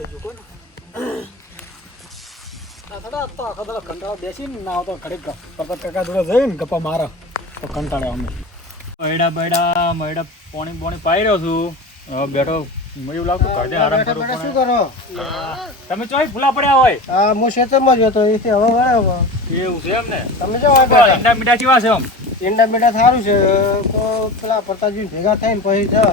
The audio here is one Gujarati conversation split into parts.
પેલા મસ્ત થઈ ગયું કોને આ થોડા તો આખો દાડો કંટાળો બેસીને ના આવતો ઘડીક પરબત કાકા જોડે જઈને ગપ્પા મારો તો કંટાળે અમે મયડા બયડા મયડા પોણી પોણી પાઈ રહ્યો છું હવે બેઠો મયું લાગતું ઘરે આરામ કરવો શું કરો તમે ચોઈ ફૂલા પડ્યા હોય હા હું ખેતરમાં જ હતો એથી હવે વળ્યો એવું છે એમ ને તમે જો. ઈંડા મીઠા કેવા છે આમ ઈંડા બેટા સારું છે તો પેલા પ્રતાપજી ભેગા થઈને પછી જા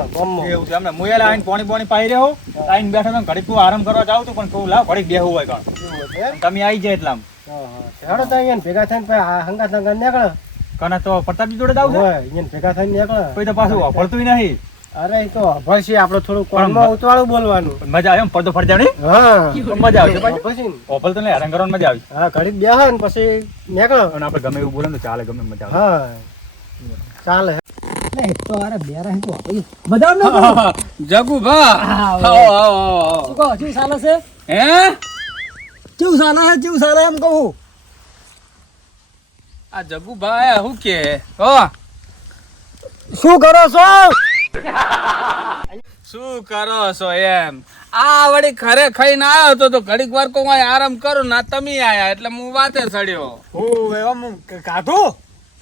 એવું છે એમને. હું એટલે આઈને પોણી પોણી પાઈ રહ્યો આઈને બેઠો તો ઘડીક તું આરામ કરવા જાવ તું પણ કહું લાવ ઘડીક બેહું હોય કાં એવું છે એમ? તમે આવી જાય હા. હેડો તો અહીંયા ભેગા થઈને પછી હંગાત હંગાત નીકળે. કને તો પ્રતાપજી જોડે જાવ હોય અહીંયા ભેગા થઈને નીકળે. પછી તો પાછું વાપરતું નહીં. અરે તો છે આપણે થોડું કોણમાં ઉતવાળું બોલવાનું. મજા આવે એમ પડતો ફરજા હા. મજા આવે પછી. ઓપલ તો હેરાન કરવાની મજા આવી. હા ઘડી બે ને પછી નીકળો. અને આપણે ગમે એવું બોલે ને તો ચાલે ગમે મજા આવે. હા. ચાલે. તો અરે બેરા હે તો મજા આવે જગુ ભા આવો આવો આવો શું કહો છે? હે? કેવું ચાલે છે? કેવું ચાલે એમ કહું? આ જગુ ભા શું કે? હો. શું કરો છો? શું કરો છો એમ? આ વળી ખરે ખાઈને આવ્યો તો તો ઘડીક વાર કોઈ આરામ કરું ના તમે આયા એટલે હું વાતે ચડ્યો. હું એમ કાઢું?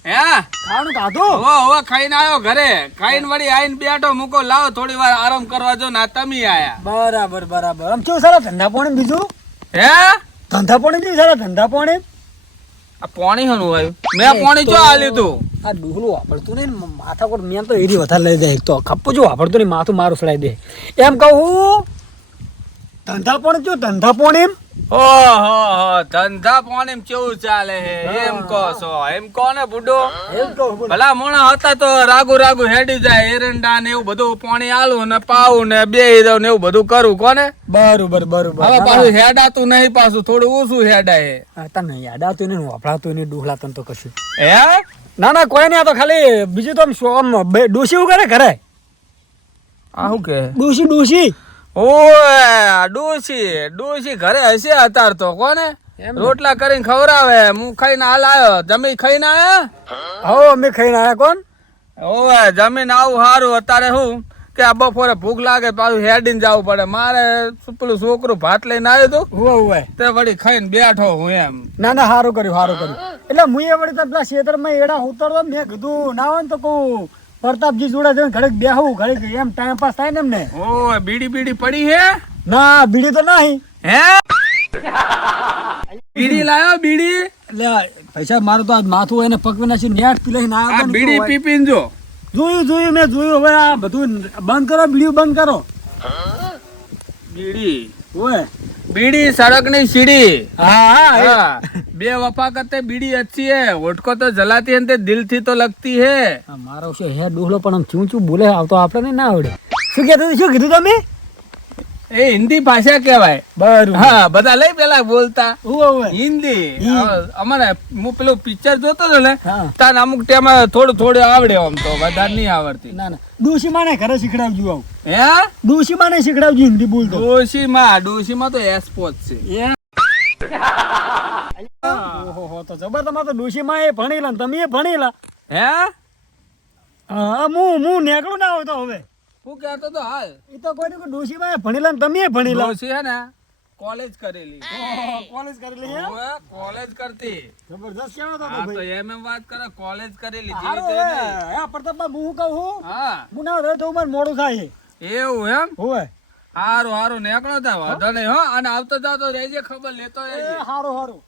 હે? ખાવાનું કાઢું હો હો ખાઈને આવ્યો ઘરે. ખાઈને વળી આઈને બેઠો મૂકો લાવો થોડી વાર આરામ કરવા જો ના તમે આયા. બરાબર બરાબર. આમ કેવું સારા ધંધા પાણી બીજું? હે? ધંધા પાણી કેવું સારા ધંધા પાણી? આ પાણી હનું આવ્યું મેં પાણી જો આ લીધું આ ડુહલું વાપરતું નહીં ને માથા પર મેં તો એરી વધારે લઈ જાય. એક તો ખપ્પો જો વાપરતું નહીં માથું મારું સડાઈ દે. એમ કહું ધંધા પણ જો ધંધા પાણી હો ધંધા પાણી કેવું ચાલે હે? એમ કહો છો. એમ કહો ને બુડો. ભલા મોણા હતા તો રાગુ રાગુ હેડી જાય એરંડા ને એવું બધું પાણી આલું ને પાવું ને બે દઉં ને એવું બધું કરું કોને? બરોબર બરોબર. હવે પાછું હેડાતું નહીં પાછું થોડું ઓછું હેડાય. તને હેડાતું નહીં વાપરાતું નહીં ડુહલા તો કશું. હે? ના ના કોઈ નહીં આ તો ખાલી બીજું તો આમ શું કરે ઘરે? આ શું કે? ડોસી ડોશી. ઓય ડુસી ડોસી ઘરે હશે અતાર તો કોને? રોટલા કરીને ખવડાવે હું ખાઈને હાલ આવ્યો જમી ખાઈને આયા? હો? અમે ખાઈને આવ્યા કોણ? ઓય જમીન આવું સારું અત્યારે શું કે આ બપોરે ભૂખ લાગે પાછું હેડીને જવું પડે. મારે પેલું છોકરું ભાત લઈને આવ્યું હતું હુવે હુવે તે વળી ખાઈને બેઠો હું એમ. ના ના સારું કર્યું સારું કર્યું. એટલે હું એ વળી તો પેલા ખેતરમાં એડા ઉતરતો મેં કીધું ના હોય ને તો કહું. પ્રતાપજી જોડે જઈને ઘડીક બેહું ઘડીક એમ ટાઈમ પાસ થાય ને એમને. ઓ બીડી બીડી પડી હે? ના બીડી તો નહીં. હે? બીડી લાયો બીડી? લે પૈસા મારું તો આજ માથું હોય ને પગ નાસી નેટ પી લઈને આવ્યો બીડી પી પીન જો. જોયું જોયું મેં જોયું. હવે આ બધું બંધ કરો બીડી બંધ કરો. બીડી? ઓય. બીડી સડકની સીડી. બે વફા બીડી અચ્છી હે. ઓટકો તો જલાતી હે તે દિલથી તો લગતી હે. મારો શું હે ડોહલો પણ આમ ચું ચું બોલે આવતો આપણે ના આવડે. શું કે તું શું કીધું તમે? એ હિન્દી ભાષા કહેવાય. બરું. હા બધા લઈ પેલા બોલતા. હિન્દી. અમારે હું પેલું પિક્ચર જોતો હતો ને તાર અમુક ટાઈમ થોડું થોડું આવડે આમ તો વધારે નહીં આવડતી. ના ના. ડોશી માને ઘરે શીખડાવજો આવું. હે? ડોશી માને શીખડાવજો હિન્દી બોલતો ડોશીમાં ડોશીમાં તો એસપોત છે. ઓહો હો તો જબર તમારે તો ડોશીમાં એ ભણેલા ને તમે એ ભણેલા. હે? હા હું હું નેકળું ના હોય તો હવે. હું કહેતો તો હાલ. એ તો કોઈ નહીં ડોશીમાં એ ભણેલા ને તમે એ ભણેલા. ડોશી હે ને? કોલેજ કરેલી. કોલેજ કરેલી હે? કોલેજ કરતી. જબરદસ્ત કેવો તો હા તો એમ એમ વાત કરે કોલેજ કરેલી જે તે. હે પ્રતાપભાઈ હું કહું હું? હા. મુના ના રહે તો મારે મોડું થાય એવું એમ? હોવે. હારું હારું નેકળો તા વાંધો નહીં હો અને આવતો જાતો રહેજે ખબર લેતો રહેજે. એ હારું. હારું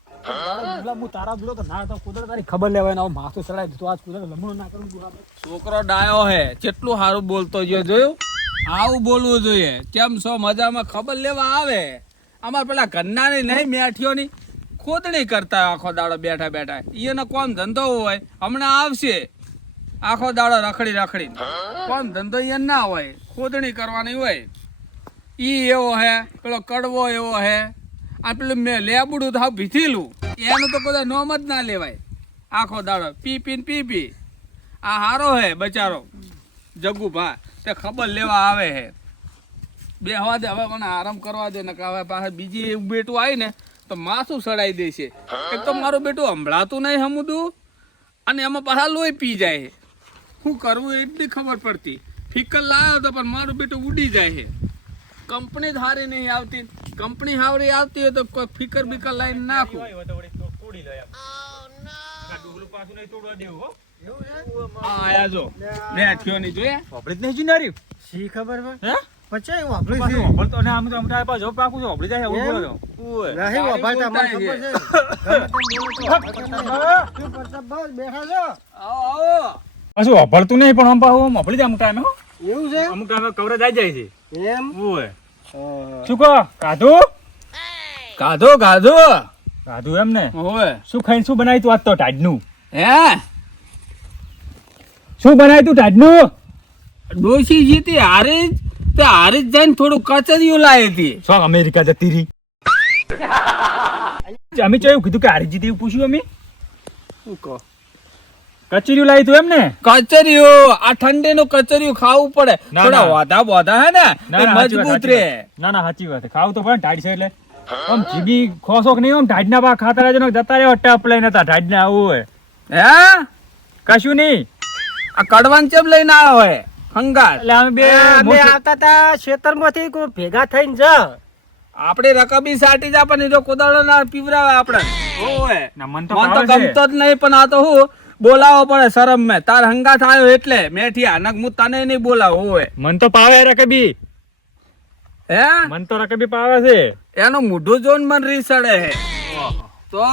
તારા જોડે તો ના તો કુદરત તારી ખબર લેવાય ને માથું ચડાવી દીધું આજ કુદરત લમણું ના કરું ગુલાબ. છોકરો ડાયો હે કેટલું સારું બોલતો જોયું? આવું બોલવું જોઈએ. કેમ છો મજામાં? ખબર લેવા આવે. અમાર પેલા ઘરનાની નહીં, મેઠીઓની. ખોદણી કરતા આખો દાડો બેઠા બેઠા. એનો કોમ ધંધો હોય, હમણાં આવશે. આખો દાડો રખડી રખડી કોમ ધંધો એ ના હોય, ખોદણી કરવાની હોય. ઈ એવો હે, પેલો કડવો એવો હે. આ પેલું મેં લેબુડું તો ભીથીલું. એનું તો કોઈ નોમ જ ના લેવાય. આખો દાડો પી પી પી પી. આ હારો હે બચારો. જગુભા, તે ખબર લેવા આવે હે. બે હવા દે હવે મને આરામ કરવા દે ને કે હવે પાછા બીજી એક બેટું આવી ને તો માથું સડાઈ દેશે. એક તો મારું બેટું હંભળાતું નહીં હમુદું અને એમાં પાછા લોહી પી જાય શું કરવું એટલી ખબર પડતી. ફિકલ લાવ્યો તો પણ મારું બેટું ઉડી જાય છે. કંપની જ હારી નહીં આવતી. કંપની હારી આવતી હોય તો કોઈ ફિકર બિકર લાઈન નાખું. આયા જો. લે થયો નહીં જોઈએ હોબળી જ નહીં શી ખબર હે? પછી વાપરી છે હોબળતો ને આમ તો આમ તો જવાબ પાકું છે હોબળી જાય એવું બોલો નહીં વાપરતા મને ખબર છે. ગમે બોલો તો વાપરતા નહીં. શું બસ બેઠા છો? આવો આવો. પાછું હોબળતું નહીં પણ આમ પાછું જાય અમુક ટાઈમે એવું છે? અમુક ટાઈમે કવરેજ આવી જાય છે. એમ? ઓય. શું કહો? કાધું ગાધો ગાધો. કાધું એમ ને? ઓય. શું ખાઈને શું બનાવ્યું તું આજ તો ટાઢનું? હે? શું બનાવ્યું તું ટાઢનું? ડોસી જીતી હારી જ. તે હારી જ જઈને થોડું કચરિયું લાવી હતી. શું અમેરિકા જતી રહી? અમે ચેવું કીધું કે હારી જીતી પૂછ્યું અમે? શું કહો? કચીર્યું લાવી તું એમ ને કચરિયું આ ઠંડી નું કચરિયું ખાવું પડે. થોડા. વાધા બોધા હે ને મજબૂત રે. ના ના સાચી વાત. ખાવું તો પણ ટાઈટ છે એટલે. આમ જીબી ખોસો કે નહીં આમ ટાઈટ ના બા ખાતા રહેજો ને જતા રહ્યો ટપ લઈને હતા ટાઈટ ના આવું હોય. હે? કશું નહીં. આ કડવાન ચેમ લઈને આવ્યો હોય? હંગાત. એટલે અમે બે અમે આવતા હતા ખેતરમાંથી કોઈ ભેગા થઈને જા. આપણે રકબી સાટી જ આપણને જો કોદાળો ના પીવરાવે આપણે. મન તો તો. ગમતો જ નહીં પણ આ તો હું બોલાવો પડે શરમ મેં. તાર હંગા થાય એટલે મેઠિયા નક હું તને નહીં બોલાવો ઓય મન તો પાવે રકબી. હે? મન તો રકબી પાવે છે. એનું મોઢું જોન મન રીસડે હે. તો?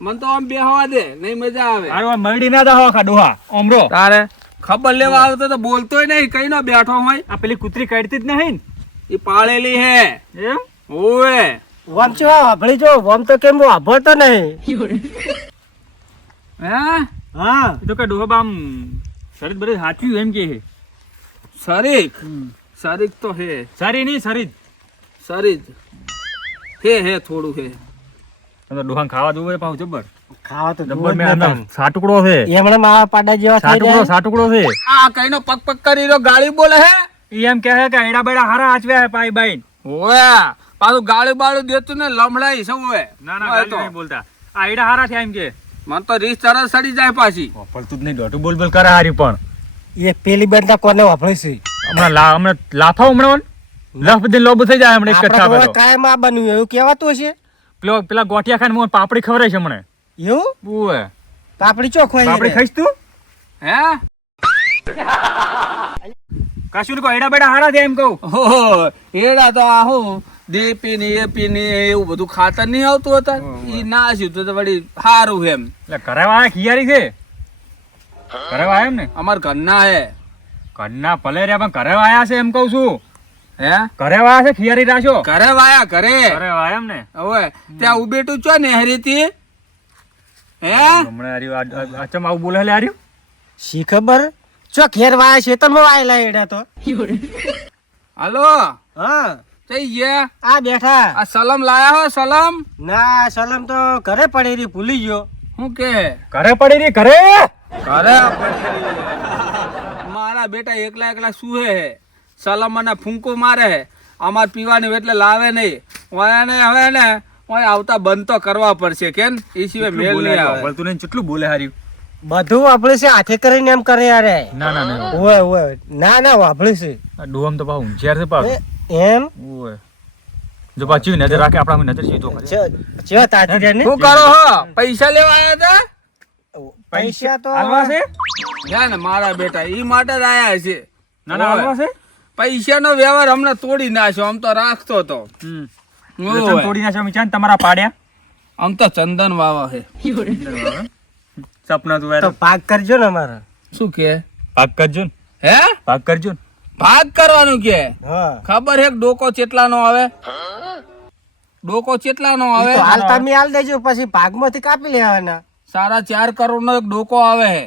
મન તો આમ બેહવા દે નહીં મજા આવે. આ મરડી ના દા ખા ડોહા. ઓમરો. તારે? ખબર લેવા આવતો તો બોલતોય નહીં કઈ નો બેઠો હોય. આ પેલી કૂતરી કાઢતી જ નહીં એ પાળેલી હે. એમ? ઓય વમ છે વાપરી જો વમ તો કેમ વાપરતો નહીં? હે? હા. તો કે ડોહા આમ શરીર બરીર સાચું એમ કે છે શરીક શરીક તો હે. સારી નહીં શરીર. શરીર. હે હે થોડું હે. તો ડોહાને ખાવા જોવું પાછું જબર. ખાવા તો જબ્બર જુઓ જ મેં નતા. આના સાટુકડો છે. એમણે મારા પાડા જેવા સાટુકડો સાટુકડો છે. આ કઈનો પગ પગ કરી ગાળી બોલે હે? એમ કહે કે એડા બેડા હારા આચવ્યા હે ભાઈ પાછું ગાળી બાળી દેતું ને લમડાઈ સૌ હોય ના ના હોય નહીં બોલતા. આ એડા હારા થયા એમ કે. મને તો રીસ તરત સડી જાય પાછી. જ નહીં દોઢું બોલ બોલ કરે હારી પણ. એ પેલી બેનતા કોને વાપરે છે? હમણાં લા હમણાં લાફા હમણાં લફ બધી લોબ થઈ જાય હમણાં એક. કાયમ આ બન્યું એવું કહેવાતું હશે? પેલો પેલા ગોઠિયા ખાને મોં પાપડી ખવડાય છે હમણાં. એવું? ઓય પાપડી ચોખ્ખો પાપડી ખાઈશ તું? હે? કશું કહો એડા બેડા હારા છે એમ કહું. ઓહો એડા તો આ હું દીપી ને એપી ને એવું બધું ખાતર નહીં આવતું હતા. ઈ નાસ્યું તો વળી સારું એમ. એટલે ઘરે વાળા ખિયારી છે? ઘરે વાયા એમ ને? અમાર ઘરના હે. ઘરના ભલે રે પણ ઘરે વાયા છે એમ કહું છું. હે? ઘરે વાયા છે ખિયારી રાખ્યો ઘરે વાયા ઘરે. ઘરે વાયા એમ ને? હવે ત્યાં ઉભેટું છો ને હરીથી હે? હમણાં આવું બોલે લે શી ખબર? ચો ઘેર વાયા ખેતરમાં વાયેલા એડા તો? હાલો? હા. થઈ ગયા? આ બેઠા. આ સલમ લાયા હો સલમ? ના સલમ તો ઘરે પડી રહી ભૂલી ગયો. હું કે? ઘરે પડી રહી ઘરે? ઘરે મારા બેટા એકલા એકલા સુહે હે. સલમ મને ફૂંકો મારે હે. અમાર પીવાની એટલે લાવે નહીં. ને હવે ને. ઓય આવતા બંધ તો કરવા પડશે કેમ? એ સિવાય મેલ નહીં આવે. બોલતું નહીં કેટલું બોલે હારી બધું વાપરે છે હાથે કરીને એમ કરે યાર ના ના ના ઓય ઓય ના ના વાપરે છે. ડોમ તો પાછું ઊંચિયાર છે પાછું. એમ? ઓય. જો પાછી નજર રાખે આપણા નજર સીધો કરે. ચેવા તાતી ને શું કરો હો? પૈસા લેવા આવ્યા હતા પૈસા તો હાલવા છે? ના ને મારા બેટા ઈ માટે જ આયા છે. ના ના હાલવા છે? પૈસાનો વ્યવહાર હમણાં તોડી નાખ્યો આમ તો રાખતો હતો હમ. ઓય. તોડી નાખ્યો અમે તમારા પાડ્યા. આમ તો ચંદન વાવા હે. સપના તું તો પાક કરજો ને અમારા. શું કે? પાક કરજો ને. હે? પાક કરજો ને. ભાગ કરવાનું કે? હા. ખબર હે ડોકો ચેટલા નો આવે? ડોકો ચેટલા નો આવે? હાલ તમે હાલ દેજો પછી ભાગમાંથી કાપી લેવાના. સારા ચાર કરોડ નો એક ડોકો આવે હે.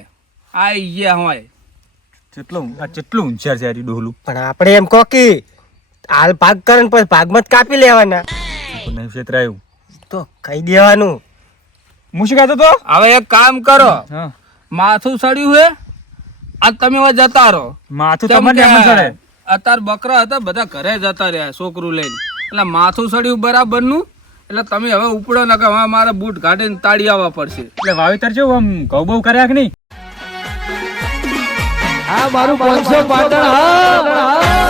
આઈ ગયા હોય કેટલું આ કેટલું ઊંચાર છે ઈ પણ આપણે એમ કહો કે હાલ ભાગ કરે ને પછી ભાગમાં જ કાપી લેવાના. નહીં છેતરાયું તો કહી દેવાનું. હું શું કહેતો તો હવે એક કામ કરો. માથું સડ્યું હે આ તમે હવે જતા રહો. માથું તમને જ અત્યારે બકરા હતા બધા ઘરે જતા રહ્યા છોકરું લઈને. એટલે માથું સડ્યું બરાબરનું એટલે તમે હવે ઉપડો ન કે હવે મારે બૂટ કાઢીને તાળી આવવા પડશે. એટલે વાવેતર છે આમ ઘઉં બહુ કર્યા કે નહીં? આ મારું પાંચસો પાટણ હા.